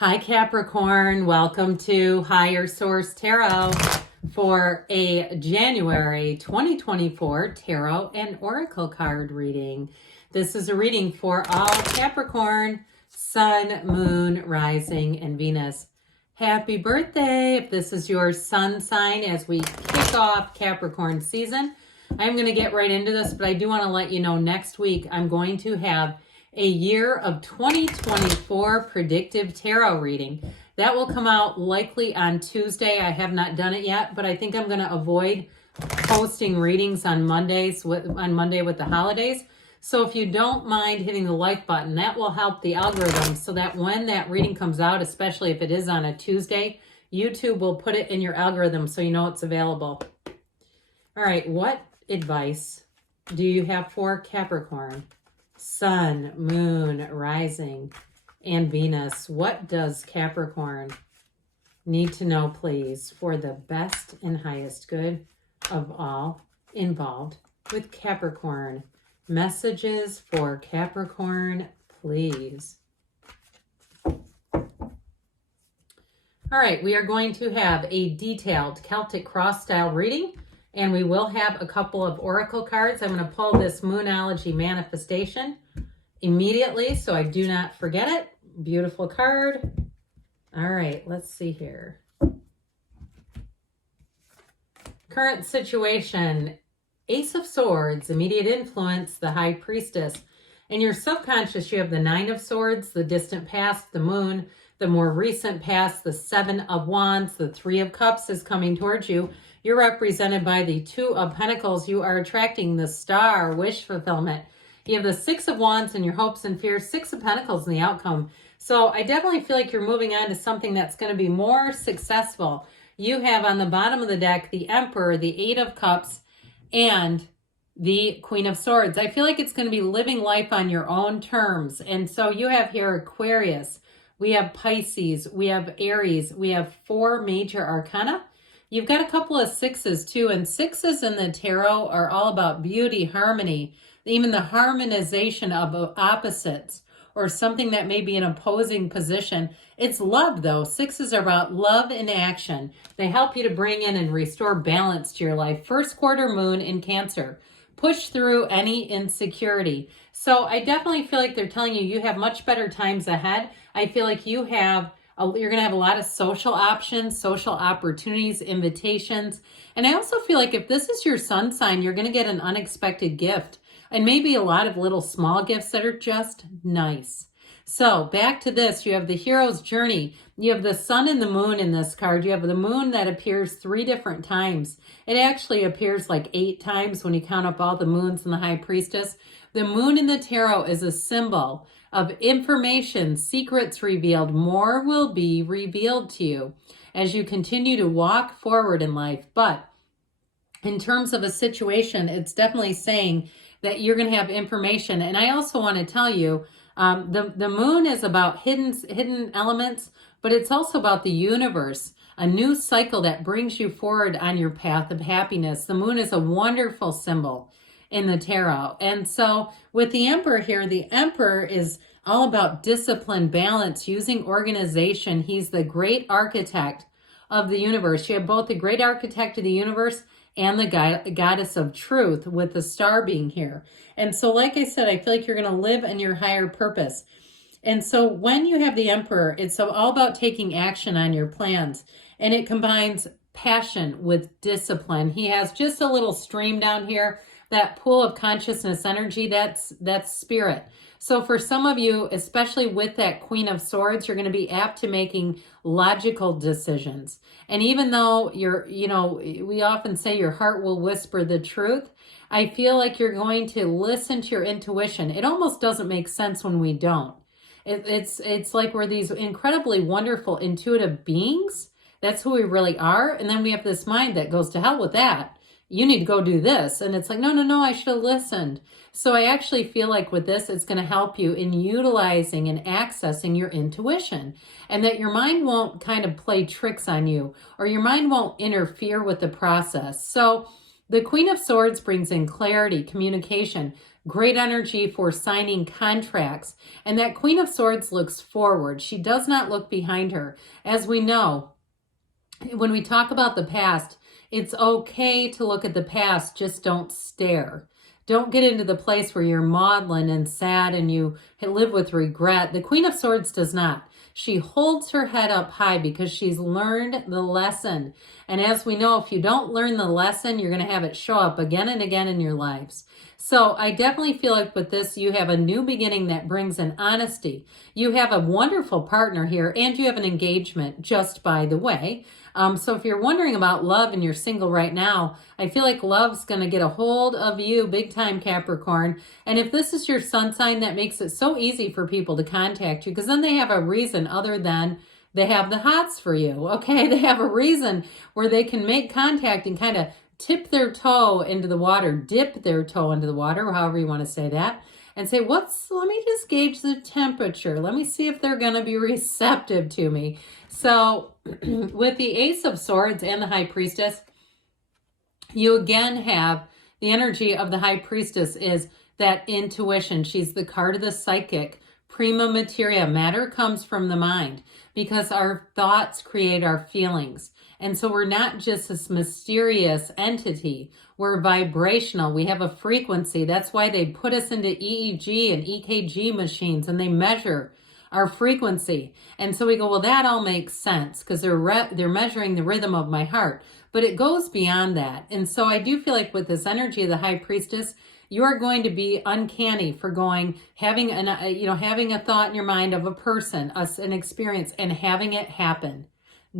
Hi Capricorn, welcome to Higher Source Tarot for a January 2024 Tarot and Oracle card reading. This is a reading for all Capricorn, Sun, Moon, Rising, and Venus. Happy birthday if this is your sun sign as we kick off Capricorn season. I'm going to get right into this, but I do want to let you know next week I'm going to have a year of 2024 predictive tarot reading. That will come out likely on Tuesday. I have not done it yet, but I think I'm going to avoid posting readings on Monday with the holidays. So if you don't mind hitting the like button, that will help the algorithm so that when that reading comes out, especially if it is on a Tuesday, YouTube will put it in your algorithm so you know it's available. All right, what advice do you have for Capricorn? Sun, Moon, Rising, and Venus. What does Capricorn need to know, please, for the best and highest good of all involved with Capricorn? Messages for Capricorn, please. All right, we are going to have a detailed Celtic cross-style reading, and we will have a couple of oracle cards. I'm going to pull this Moonology manifestation immediately so I do not forget it. Beautiful card. All right, let's see here. Current situation, Ace of Swords, immediate influence, the High Priestess. In your subconscious, you have the Nine of Swords, the distant past, the Moon, the more recent past, the Seven of Wands, the Three of Cups is coming towards you. You're represented by the Two of Pentacles. You are attracting the Star, wish fulfillment. You have the Six of Wands and your hopes and fears, Six of Pentacles in the outcome. So I definitely feel like you're moving on to something that's going to be more successful. You have on the bottom of the deck the Emperor, the Eight of Cups, and the Queen of Swords. I feel like it's going to be living life on your own terms. And so you have here Aquarius, we have Pisces, we have Aries, we have four major arcana. You've got a couple of sixes too, and sixes in the tarot are all about beauty, harmony, even the harmonization of opposites or something that may be an opposing position. It's love though. Sixes are about love in action. They help you to bring in and restore balance to your life. First quarter moon in Cancer. Push through any insecurity. So I definitely feel like they're telling you you have much better times ahead. I feel like you're going to have a lot of social options, social opportunities, invitations. And I also feel like if this is your sun sign, you're going to get an unexpected gift and maybe a lot of little small gifts that are just nice. So back to this, you have the hero's journey. You have the sun and the moon in this card. You have the moon that appears 3 different times. It actually appears like 8 times when you count up all the moons in the High Priestess. The moon in the tarot is a symbol of information, secrets revealed. More will be revealed to you as you continue to walk forward in life. But in terms of a situation, it's definitely saying that you're going to have information. And I also want to tell you, the moon is about hidden elements, but it's also about the universe, a new cycle that brings you forward on your path of happiness. The moon is a wonderful symbol in the tarot. And so with the Emperor here, the Emperor is all about discipline, balance, using organization. He's the great architect of the universe. You have both the great architect of the universe and the goddess of truth, with the star being here. And so like I said, I feel like you're going to live in your higher purpose. And so when you have the Emperor, it's all about taking action on your plans. And it combines passion with discipline. He has just a little stream down here, that pool of consciousness energy, that's spirit. So for some of you, especially with that Queen of Swords, you're going to be apt to making logical decisions. And even though we often say your heart will whisper the truth, I feel like you're going to listen to your intuition. It almost doesn't make sense when we don't. It's like we're these incredibly wonderful intuitive beings. That's who we really are. And then we have this mind that goes to hell with that. You need to go do this. And it's like, no, I should have listened. So I actually feel like with this, it's going to help you in utilizing and accessing your intuition, and that your mind won't kind of play tricks on you, or your mind won't interfere with the process. So the Queen of Swords brings in clarity, communication, Great energy for signing contracts. And that Queen of Swords looks forward. She does not look behind her. As we know, when we talk about the past, it's okay to look at the past, just don't stare. Don't get into the place where you're maudlin and sad and you live with regret. The Queen of Swords does not. She holds her head up high because she's learned the lesson. And as we know, if you don't learn the lesson, you're going to have it show up again and again in your lives. So I definitely feel like with this, you have a new beginning that brings an honesty. You have a wonderful partner here, and you have an engagement, just by the way. So if you're wondering about love and you're single right now, I feel like love's going to get a hold of you big time, Capricorn. And if this is your sun sign, that makes it so easy for people to contact you, because then they have a reason other than they have the hots for you. Okay, they have a reason where they can make contact and kind of tip their toe into the water, dip their toe into the water, or however you want to say that, and say, let me just gauge the temperature. Let me see if they're going to be receptive to me. So with the Ace of Swords and the High Priestess, you again have the energy of the High Priestess is that intuition. She's the card of the psychic. Prima materia. Matter comes from the mind because our thoughts create our feelings. And so we're not just this mysterious entity. We're vibrational. We have a frequency. That's why they put us into EEG and EKG machines and they measure our frequency. And so we go, well, that all makes sense because they're measuring the rhythm of my heart. But it goes beyond that. And so I do feel like with this energy of the High Priestess, you are going to be uncanny for having a thought in your mind of a person, an experience, and having it happen.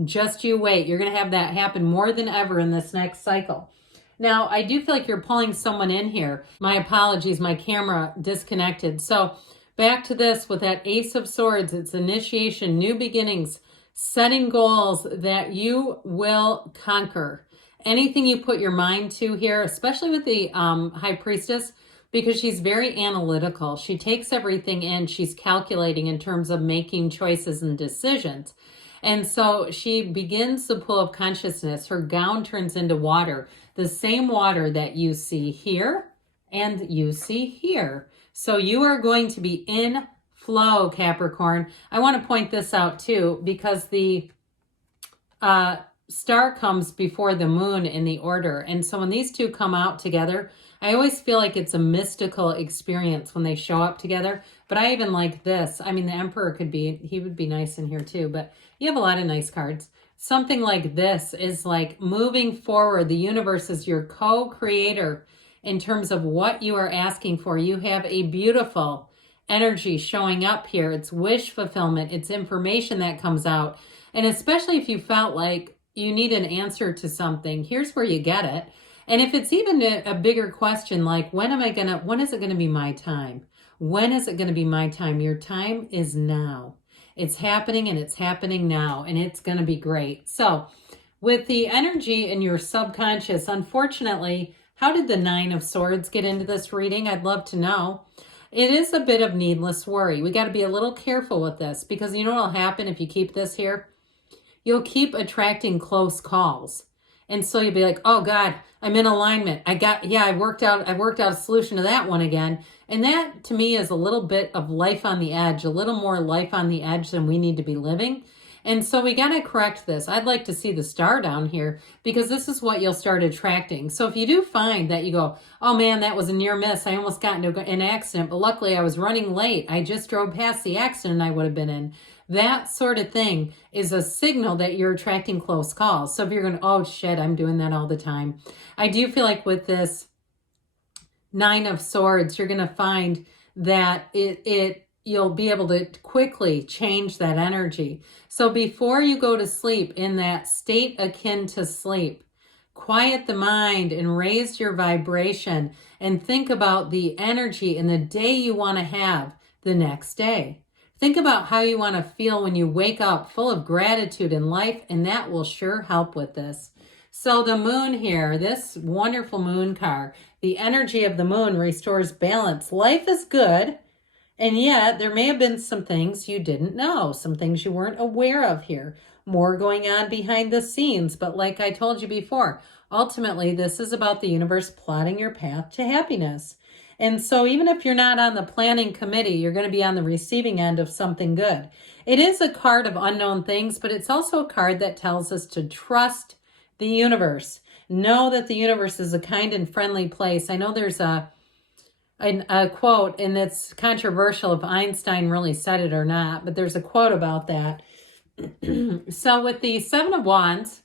Just you wait. You're going to have that happen more than ever in this next cycle. Now, I do feel like you're pulling someone in here. My apologies, my camera disconnected. So back to this with that Ace of Swords, it's initiation, new beginnings, setting goals that you will conquer. Anything you put your mind to here, especially with the High Priestess, because she's very analytical. She takes everything in. She's calculating in terms of making choices and decisions. And so she begins the pool of consciousness. Her gown turns into water, the same water that you see here and you see here. So you are going to be in flow, Capricorn. I want to point this out too, because the star comes before the moon in the order. And so when these two come out together, I always feel like it's a mystical experience when they show up together. But I even like this. I mean, the Emperor he would be nice in here too, but you have a lot of nice cards. Something like this is like moving forward. The universe is your co-creator in terms of what you are asking for. You have a beautiful energy showing up here. It's wish fulfillment. It's information that comes out. And especially if you felt like you need an answer to something, here's where you get it. And if it's even a bigger question, like when is it going to be my time? When is it going to be my time? Your time is now. It's happening and it's happening now and it's going to be great. So with the energy in your subconscious, unfortunately, how did the Nine of Swords get into this reading? I'd love to know. It is a bit of needless worry. We got to be a little careful with this because you know what will happen if you keep this here? You'll keep attracting close calls. And so you'll be like, oh God, I'm in alignment. I worked out a solution to that one again. And that to me is a little bit of life on the edge, a little more life on the edge than we need to be living. And so we got to correct this. I'd like to see the star down here because this is what you'll start attracting. So if you do find that you go, oh man, that was a near miss. I almost got into an accident, but luckily I was running late. I just drove past the accident I would have been in. That sort of thing is a signal that you're attracting close calls. So if you're going, oh shit, I'm doing that all the time. I do feel like with this Nine of Swords, you're going to find that you'll be able to quickly change that energy. So before you go to sleep in that state akin to sleep, quiet the mind and raise your vibration and think about the energy and the day you want to have the next day. Think about how you want to feel when you wake up full of gratitude in life, and that will sure help with this. So the moon here, this wonderful moon card, the energy of the moon restores balance. Life is good, and yet there may have been some things you didn't know, some things you weren't aware of here, more going on behind the scenes. But like I told you before, ultimately this is about the universe plotting your path to happiness. And so even if you're not on the planning committee, you're going to be on the receiving end of something good. It is a card of unknown things, but it's also a card that tells us to trust the universe. Know that the universe is a kind and friendly place. I know there's a quote, and it's controversial if Einstein really said it or not, but there's a quote about that. So with the Seven of Wands,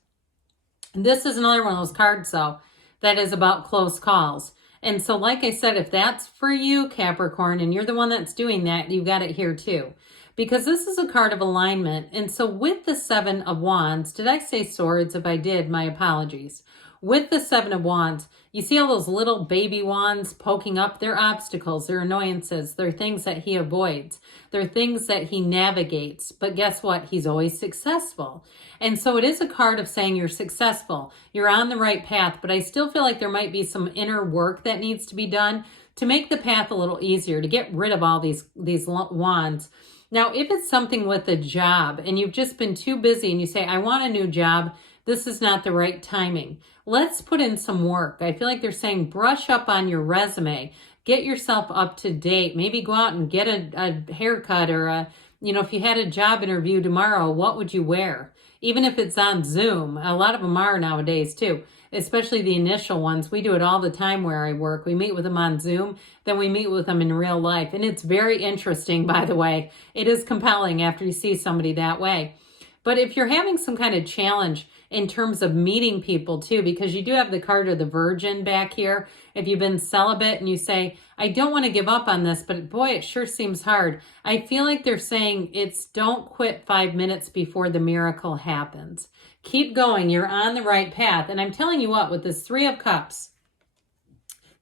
this is another one of those cards, though, that is about close calls. And so, like I said, if that's for you, Capricorn, and you're the one that's doing that, you've got it here too. Because this is a card of alignment. And so with the Seven of Wands, did I say swords? If I did, my apologies. With the Seven of Wands, you see all those little baby wands poking up? They're obstacles, they're annoyances, they're things that he avoids. They're things that he navigates. But guess what? He's always successful. And so it is a card of saying you're successful. You're on the right path, but I still feel like there might be some inner work that needs to be done to make the path a little easier, to get rid of all these wands. Now, if it's something with a job and you've just been too busy and you say, I want a new job, this is not the right timing. Let's put in some work. I feel like they're saying brush up on your resume. Get yourself up to date. Maybe go out and get a haircut, or if you had a job interview tomorrow, what would you wear? Even if it's on Zoom. A lot of them are nowadays too, especially the initial ones. We do it all the time where I work. We meet with them on Zoom, then we meet with them in real life. And it's very interesting, by the way. It is compelling after you see somebody that way. But if you're having some kind of challenge in terms of meeting people too, because you do have the card of the Virgin back here. If you've been celibate and you say, I don't want to give up on this, but boy, it sure seems hard. I feel like they're saying it's don't quit 5 minutes before the miracle happens. Keep going. You're on the right path. And I'm telling you what, with this Three of Cups,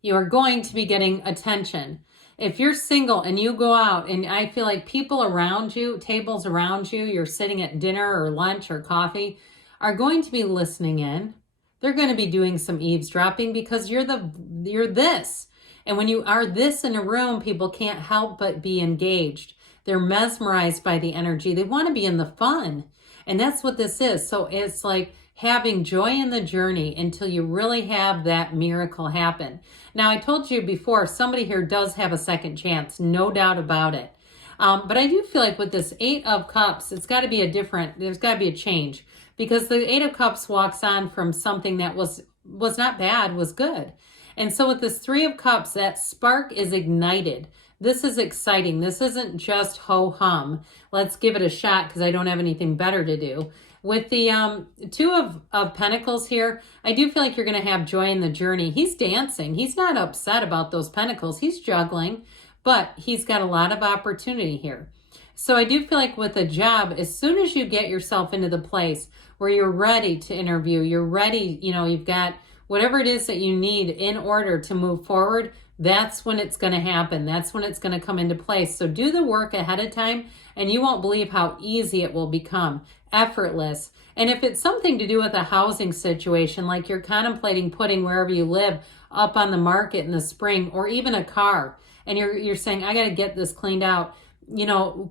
you are going to be getting attention. If you're single and you go out and I feel like people around you, tables around you, you're sitting at dinner or lunch or coffee, are going to be listening in. They're going to be doing some eavesdropping because you're this. And when you are this in a room, people can't help but be engaged. They're mesmerized by the energy. They want to be in the fun. And that's what this is. So it's like having joy in the journey until you really have that miracle happen. Now, I told you before, somebody here does have a second chance, no doubt about it. But I do feel like with this Eight of Cups, there's got to be a change. Because the Eight of Cups walks on from something that was not bad, was good. And so with this Three of Cups, that spark is ignited. This is exciting. This isn't just ho-hum. Let's give it a shot because I don't have anything better to do. With the Two of Pentacles here, I do feel like you're going to have joy in the journey. He's dancing. He's not upset about those pentacles. He's juggling, but he's got a lot of opportunity here. So I do feel like with a job, as soon as you get yourself into the place where you're ready to interview, you're ready, you've got whatever it is that you need in order to move forward, that's when it's going to happen. That's when it's going to come into place. So do the work ahead of time and you won't believe how easy it will become, effortless. And if it's something to do with a housing situation, like you're contemplating putting wherever you live up on the market in the spring, or even a car, and you're saying, I got to get this cleaned out,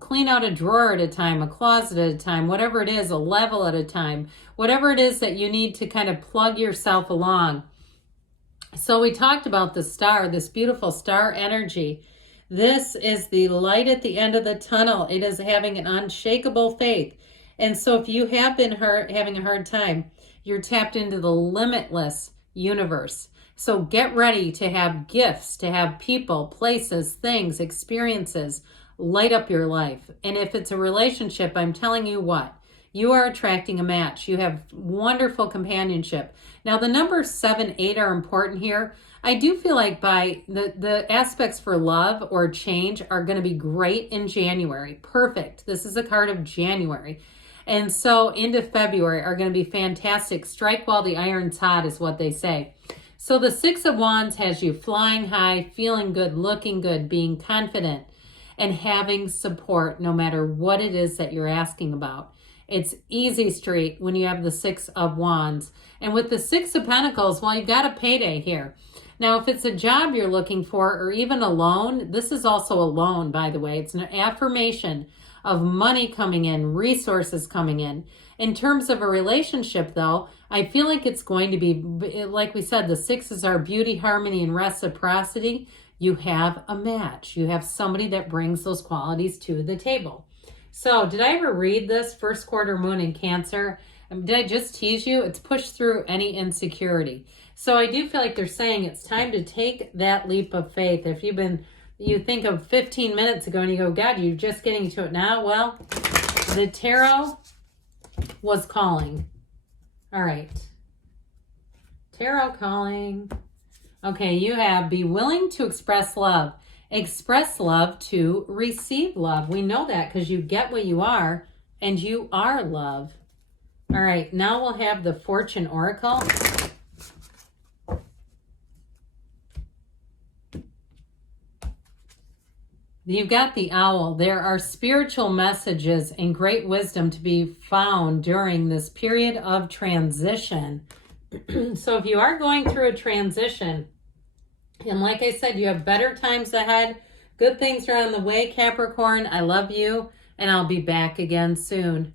clean out a drawer at a time, a closet at a time, whatever it is, a level at a time, whatever it is that you need to kind of plug yourself along. So we talked about the star, this beautiful star energy. This is the light at the end of the tunnel. It is having an unshakable faith. And so if you have been having a hard time, you're tapped into the limitless universe. So get ready to have gifts, to have people, places, things, experiences light up your life. And if it's a relationship, I'm telling you what, you are attracting a match. You have wonderful companionship. Now, the numbers 7, 8 are important here. I do feel like by the aspects for love or change are going to be great in January. Perfect. This is a card of January. And so into February are going to be fantastic. Strike while the iron's hot is what they say. So the Six of Wands has you flying high, feeling good, looking good, being confident, and having support no matter what it is that you're asking about. It's easy street when you have the Six of Wands. And with the Six of Pentacles, well, you've got a payday here. Now, if it's a job you're looking for or even a loan, this is also a loan, by the way. It's an affirmation of money coming in, resources coming in. In terms of a relationship, though, I feel like it's going to be, like we said, the sixes are beauty, harmony, and reciprocity. you have a match. You have somebody that brings those qualities to the table. So did I ever read this first quarter moon in Cancer? Did I just tease you? It's pushed through any insecurity. So I do feel like they're saying it's time to take that leap of faith. If you think of 15 minutes ago and you go, God, you're just getting to it now. Well, the tarot was calling. All right. Tarot calling. Okay, you have be willing to express love. Express love to receive love. We know that because you get what you are, and you are love. All right, now we'll have the Fortune Oracle. You've got the Owl. There are spiritual messages and great wisdom to be found during this period of transition. So if you are going through a transition, and like I said, you have better times ahead, good things are on the way, Capricorn. I love you, and I'll be back again soon.